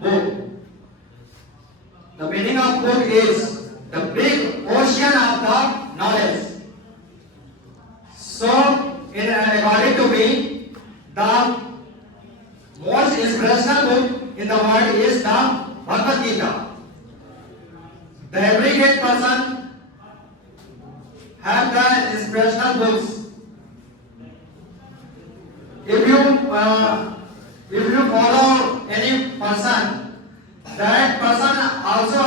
book. The meaning of book is the big ocean of the knowledge. So, according to me, the most inspirational book in the world is the Bhagavad Gita. The everyday person have the inspirational books. If you follow any person, that person also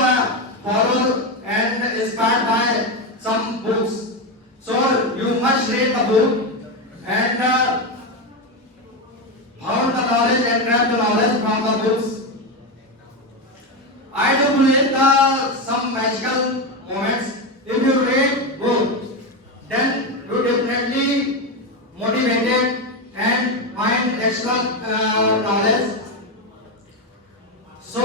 follow and inspired by some books. So you must read the book and found the knowledge and grab the knowledge from the books. I do believe some magical moments. If you read book, then you definitely motivated and find extra knowledge. So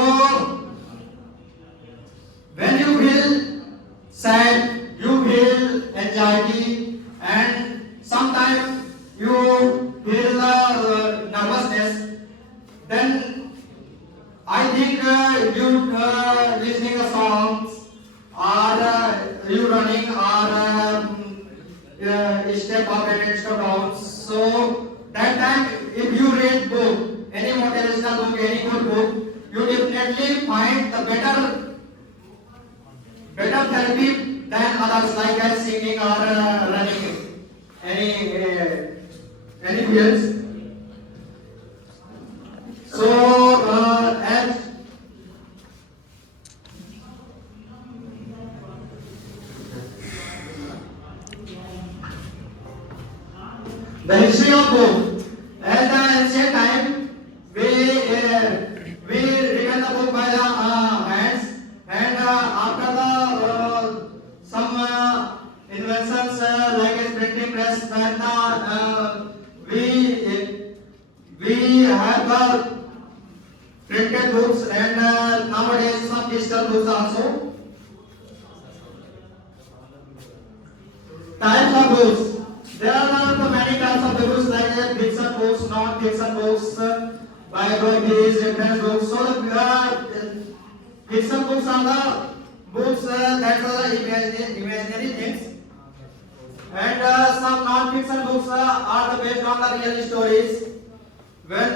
when you feel sad, you feel anxiety, and sometimes you feel nervousness, then I think you listening to songs or you running or step up and step down. So that time, if you read book, any motivational book, any good book, you definitely find the better therapy than others like as singing or running any fields. So as the history of book, at the ancient time, we written the book by the hands, and after the some inventions like a printing press, then we have the printed books, and nowadays some digital books also. Types of books. There are many types of books like fiction books, non-fiction books, biographies, reference books. So fiction books are the books that are imaginary things, and some non-fiction books are based on the real stories. When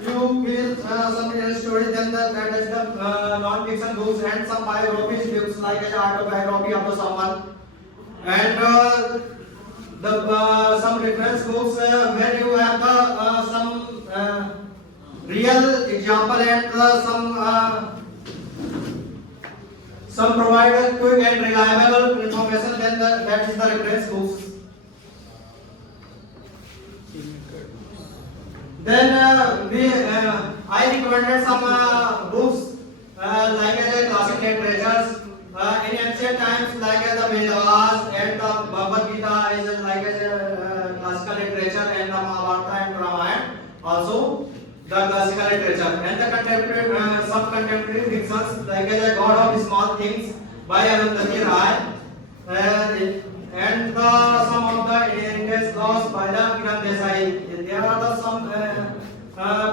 you feel some real story, then that is the non-fiction books, and some biographies books like an autobiography of someone, and some reference books where you have some real example and some provide quick and reliable information. Then that is the reference books. Then I recommended some books like classic literatures. In ancient times, like the Vedas and the Bhagavad Gita is like classical literature, and the Mahabharata and Ramayana also the classical literature, and the contemporary some contemporary fictions like the God of Small Things by Arundhati Roy, and some of the inheritance laws by the Kiran Desai. There are some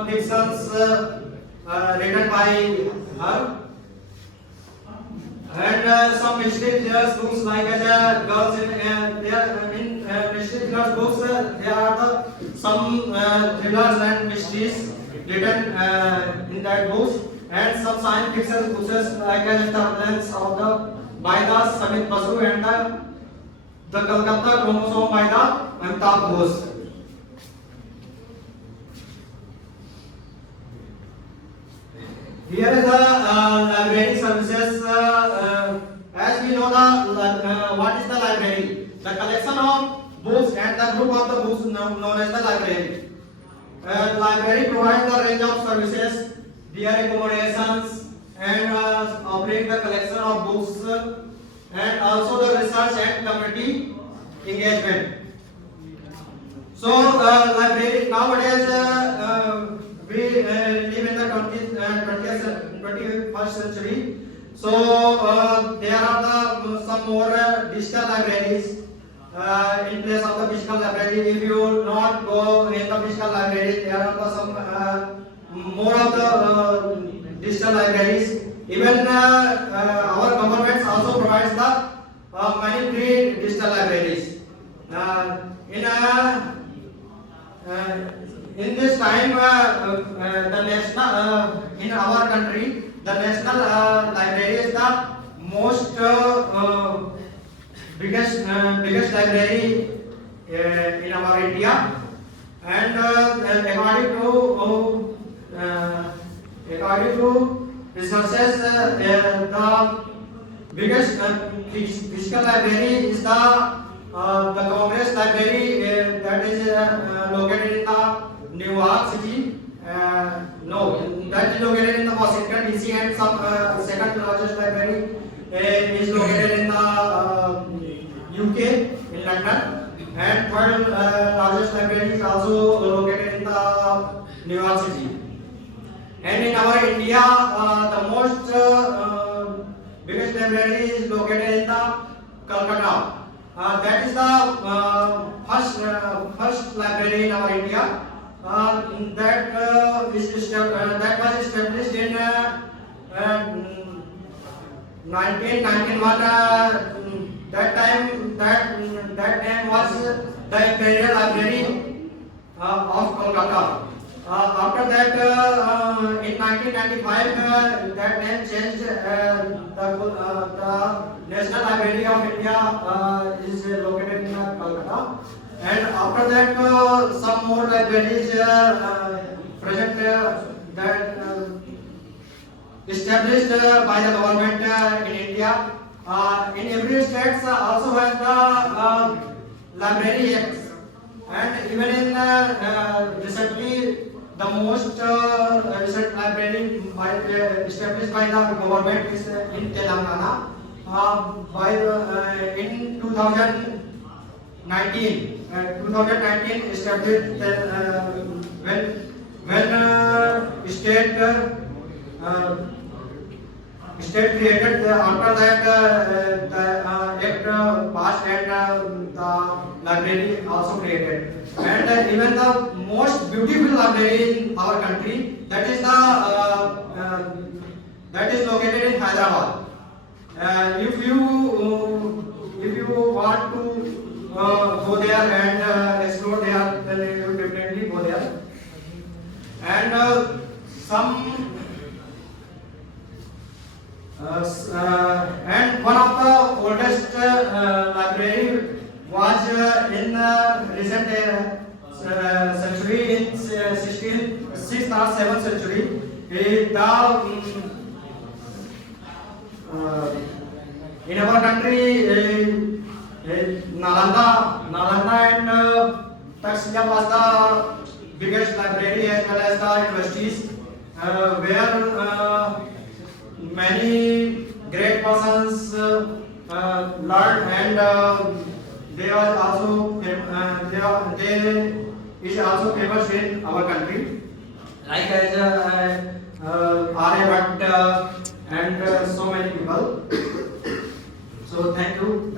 fictions written by her. And some mystery thrillers books like girls in mystery thrillers books. There are some thrillers and mysteries written in that books, and some science fiction books like the Turbulence of the by the Samit Basu, and the Calcutta Chromosome by the Amitabh Ghosh. Here is the library services. As we know, what is the library? The collection of books and the group of the books known as the library. Library provides the range of services, their accommodations, and offering the collection of books, and also the research and community engagement. So, library nowadays. We live in the 21st century. So there are some more digital libraries in place of the physical library. If you not go in the physical library, there are some more of the digital libraries. Even our government also provides the many free digital libraries. In this time, the national in our country, the national library is the most biggest library in our India, and according to resources, the biggest physical library is the Congress Library that is located in the New York City. No, that is located in the Washington DC, and some second largest library is located in the UK in London, and third largest library is also located in the New York City. And in our India, the most biggest library is located in the Calcutta. That is the first library in our India. That was established in 1991. That name was the Imperial Library of Kolkata. After that, in 1995, that name changed. The National Library of India is located in Kolkata. And after that, some more libraries present that established by the government in India. In every state also has the library acts, and even in recently the most recent library established by the government is in Telangana in 2019. 2019 established when state created. After that, the act passed, and the library also created. And even the most beautiful library in our country, that is located in Hyderabad. If you want to go there and explore there, then you definitely go there. And and one of the oldest library was in recent century, in 6th or 7th century. In our country, Nalanda and Taxila was the biggest library, as well as the universities, where many great persons learned, and they are also is also famous in our country, like as Aryabhatta and so many people. So thank you.